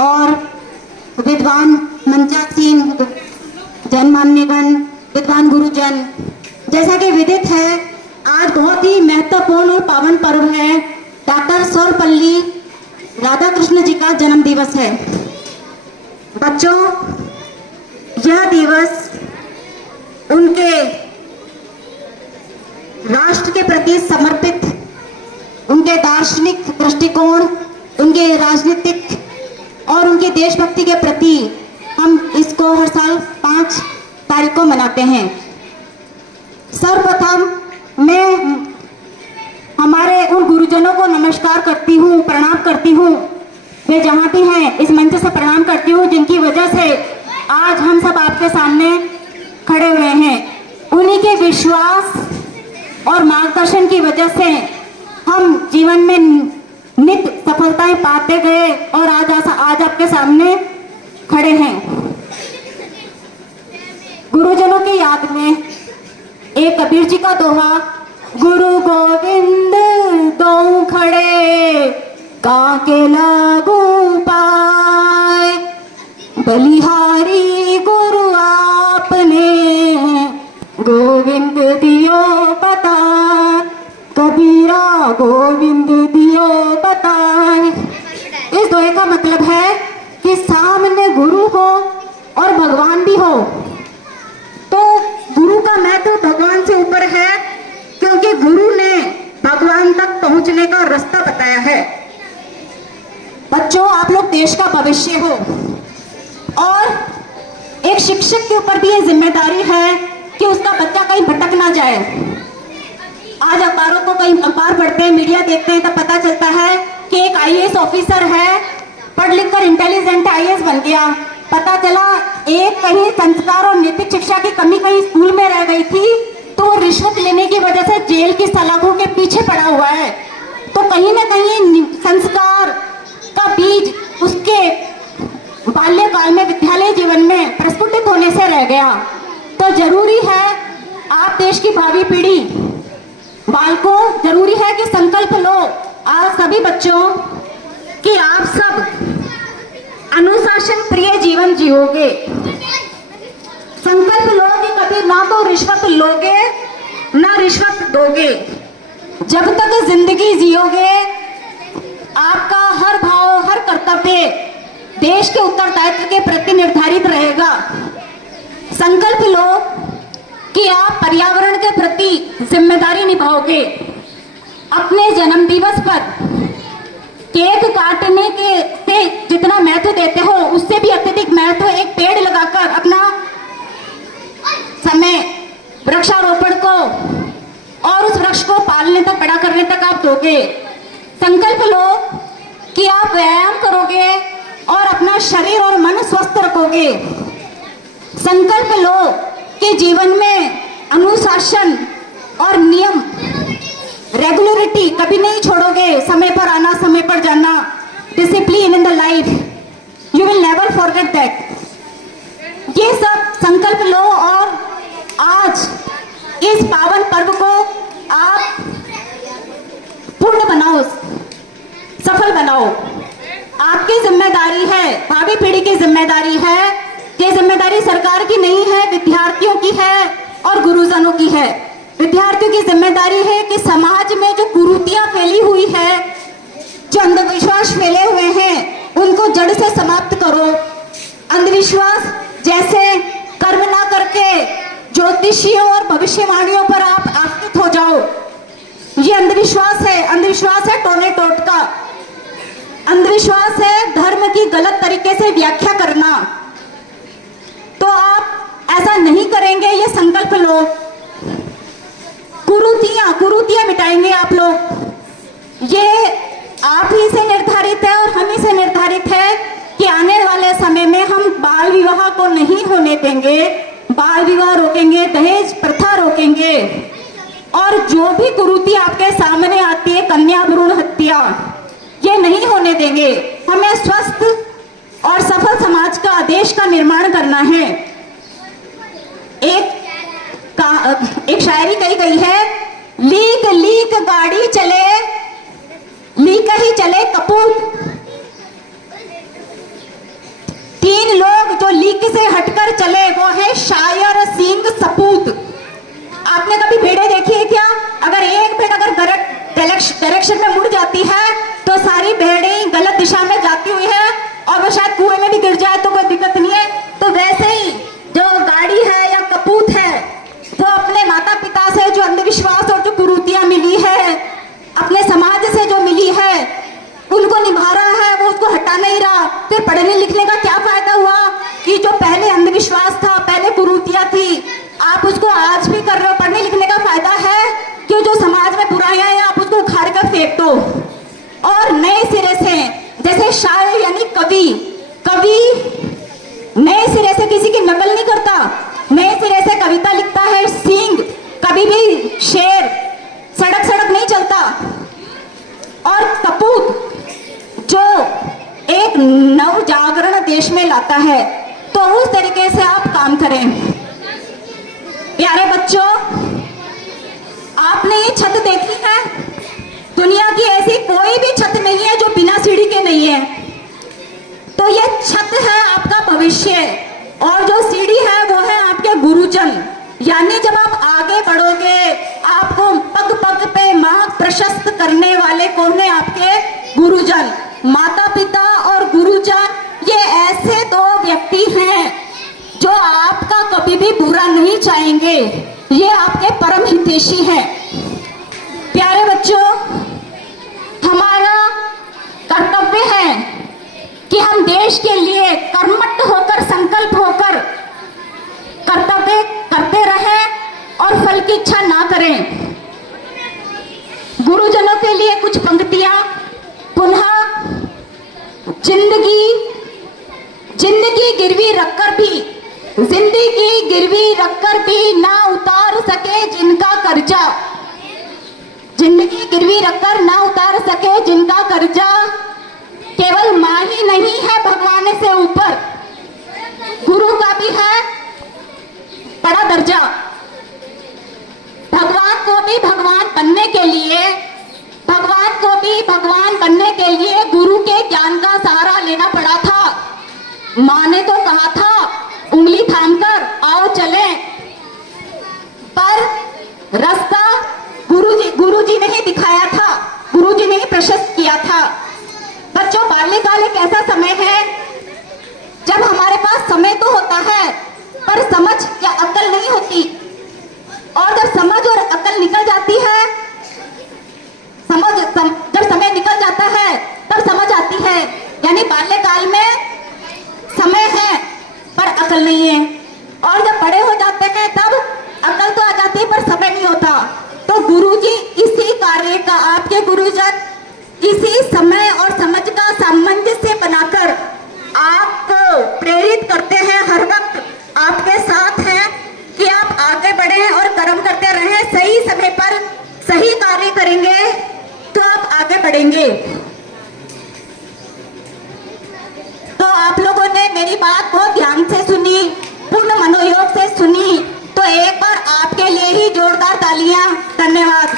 और विद्वान मंचासीन जनमान्यगण, विद्वान गुरुजन, जैसा कि विदित है आज बहुत ही महत्वपूर्ण और पावन पर्व है। डॉक्टर सर्वपल्ली राधाकृष्ण जी का जन्म दिवस है। बच्चों, यह दिवस उनके राष्ट्र के प्रति समर्पित, उनके दार्शनिक दृष्टिकोण, उनके राजनीतिक और उनकी देशभक्ति के प्रति हम इसको हर साल 5 तारीख को मनाते हैं। सर्वप्रथम मैं हमारे उन गुरुजनों को नमस्कार करती हूँ, प्रणाम करती हूँ। वे जहाँ भी हैं इस मंच से प्रणाम करती हूँ, जिनकी वजह से आज हम सब आपके सामने खड़े हुए हैं। उन्हीं के विश्वास और मार्गदर्शन की वजह से हम जीवन में नित्य सफलताएं पाते गए और आज आपके सामने खड़े हैं। गुरुजनों की याद में एक कबीर जी का दोहा, गुरु गोविंद दो खड़े काके लागू पाए, बलिहारी गुरु आपने गोविंद दियो बता, कबीरा गोविंद दियो बताए। इस दोहे का मतलब है कि सामने गुरु हो और भगवान भी हो, तो गुरु का महत्व भगवान से ऊपर है, क्योंकि गुरु ने भगवान तक पहुंचने का रास्ता बताया है। बच्चों, आप लोग देश का भविष्य हो और एक शिक्षक के ऊपर भी ये जिम्मेदारी है कि उसका बच्चा कहीं भटक ना जाए। आज अखबारों को कहीं अखबार पढ़ते हैं, मीडिया देखते हैं, तब पता चलता है कि एक आईएएस ऑफिसर है, पढ़ लिख कर इंटेलिजेंट आईएएस बन गया। पता चला एक कहीं संस्कार और नैतिक शिक्षा की कमी कहीं स्कूल में रह गई थी, तो वो रिश्वत लेने की वजह से जेल की सलाखों के पीछे पड़ा हुआ है। तो कहीं ना कहीं संस्कार का बीज उसके बाल्यकाल में, विद्यालय जीवन में प्रस्फुटित होने से रह गया। तो जरूरी है आप देश की भावी पीढ़ी, बालकों, जरूरी है कि संकल्प लो आज सभी बच्चों कि आप सब अनुशासन प्रिय जीवन जियोगे। संकल्प लो कि कभी ना तो रिश्वत लोगे ना रिश्वत दोगे। जब तक जिंदगी जियोगे आपका हर भाव, हर कर्तव्य देश के उत्तरदायित्व के प्रति निर्धारित रहेगा। संकल्प लो कि आप पर्यावरण के प्रति जिम्मेदारी निभाओगे। अपने जन्म दिवस पर केक काटने के से जितना महत्व देते हो, उससे भी अत्यधिक महत्व एक पेड़ लगाकर अपना समय वृक्षारोपण को और उस वृक्ष को पालने तक, बड़ा करने तक आप दोगे। संकल्प लो कि आप व्यायाम करोगे और अपना शरीर और मन स्वस्थ रखोगे। संकल्प लो कि जीवन में अनुशासन और नियम, रेगुलरिटी कभी नहीं छोड़ोगे। समय पर आना, समय पर जाना, discipline in the life, you will never forget that. ये सब संकल्प लो और आज इस पावन पर्व को आप पूर्ण बनाओ, सफल बनाओ। आपकी जिम्मेदारी है, भावी पीढ़ी की जिम्मेदारी है। ये जिम्मेदारी सरकार की नहीं है, विद्यार्थियों की है और गुरुजनों की है। विद्यार्थियों की जिम्मेदारी है कि समाज में जो कुरीतियां फैली हुई है, जो अंधविश्वास फैले हुए हैं, उनको जड़ से समाप्त करो। अंधविश्वास जैसे कर्म ना करके ज्योतिषियों और भविष्यवाणियों पर आप आश्रित हो जाओ, ये अंधविश्वास है। अंधविश्वास है टोने टोट का, अंधविश्वास है धर्म की गलत तरीके से व्याख्या करना। तो आप ऐसा नहीं करेंगे, ये संकल्प लो। कुरीतियां मिटाएंगे आप लोग। ये आप ही से निर्धारित है और हम ही से निर्धारित है कि आने वाले समय में हम बाल विवाह को नहीं होने देंगे, बाल विवाह रोकेंगे, दहेज प्रथा रोकेंगे और जो भी कुरीति आपके सामने आती है, कन्या भ्रूण हत्या, ये नहीं होने देंगे। हमें स्वस्थ और सफल समाज का, देश का निर्माण करना है। एक शायरी कही गई है, लीक लीक गाड़ी चले, लीक ही चले कपूत। तरीके से हटकर चले वो है शायर सिंह सपूत। आपने कभी भेड़ें देखी है क्या? अगर एक भेड़ अगर डायरेक्शन में मुड़ जाती है तो सारी भेड़ें गलत दिशा में जाती हुई है और वो शायद कुएं में भी गिर जाए तो कोई दिक्कत नहीं है। तो वैसे ही जो गाड़ी है या कपूत है वो अपने माता पिता से जो अंधविश्वास और जो कुरीतियां मिली है, अपने समाज से जो मिली है, उनको निभा रहा है, वो उसको हटा नहीं रहा। फिर पढ़ने लिखने का क्या फायदा हुआ कि जो पहले अंधविश्वास था, पहले कुरीतियां थी, आप उसको आज भी कर रहे हो। पढ़ने लिखने का फायदा है कि जो समाज में बुराइयां हैं आप उसको उखाड़ कर फेंक दो और नए सिरे से, जैसे शायर यानी कवि नए सिरे से किसी की नकल नहीं करता, नए सिरे से कविता लिखता है। सिंह कभी भी शेर सड़क नहीं चलता। और कपूत जो एक नव जागरण देश में लाता है, तो उस तरीके से आप काम करें। प्यारे बच्चों, आपने ये छत देखी है? दुनिया की ऐसी कोई भी छत नहीं है जो बिना सीढ़ी के नहीं है। तो ये छत है आपका भविष्य और जो सीढ़ी है वो है आपके गुरुजन। यानी जब आप आगे बढ़ोगे आपको पग पग पे मार्ग प्रशस्त करने वाले कौन है? आपके गुरुजन। माता पिता और गुरुजन ये ऐसे दो व्यक्ति हैं जो आपका कभी भी बुरा नहीं चाहेंगे, ये आपके परम हितैषी हैं। प्यारे बच्चों, हमारा कर्तव्य है कि हम देश के लिए कर्मठ होकर, संकल्प होकर कर्तव्य करते रहें और फल की इच्छा ना करें। गुरुजनों के लिए कुछ पंक्तियां पुनः। जिंदगी गिरवी रखकर भी ना उतार सके जिनका कर्जा। जिंदगी गिरवी रखकर ना उतार सके जिनका कर्जा। केवल मां ही नहीं है भगवान से ऊपर, गुरु का भी है बड़ा दर्जा। भगवान को भी भगवान बनने के लिए गुरु के ज्ञान का सहारा लेना पड़ा था। मां ने तो कहा था उंगली थामकर आओ चले, पर रास्ता गुरुजी ने ही दिखाया था, गुरुजी ने ही प्रशस्त किया था। बच्चों, बाल्यकाल एक ऐसा समय है जब हमारे पास समय तो होता है पर समझ या अकल नहीं होती। और जब समझ और अकल निकल जाती है, जब समय निकल जाता है तब समझ आती है। यानी बाल्यकाल में समय है पर अकल नहीं है, और जब बड़े हो जाते हैं तब अकल तो आ जाती है पर समय नहीं होता। तो गुरुजी इसी कार्य का, आपके गुरुजन इसी समय और समझ का सामंजस्य बनाकर आपको प्रेरित करते हैं, हर वक्त आपके साथ हैं कि आप आगे बढ़ें और कर्म करते रहें। सही समय पर सही कार्य करेंगे तो आप आगे बढ़ेंगे। तो आप लोगों ने मेरी बात बहुत ध्यान से सुनी, पूर्ण मनोयोग से सुनी, तो एक बार आपके लिए ही जोरदार तालियां। धन्यवाद।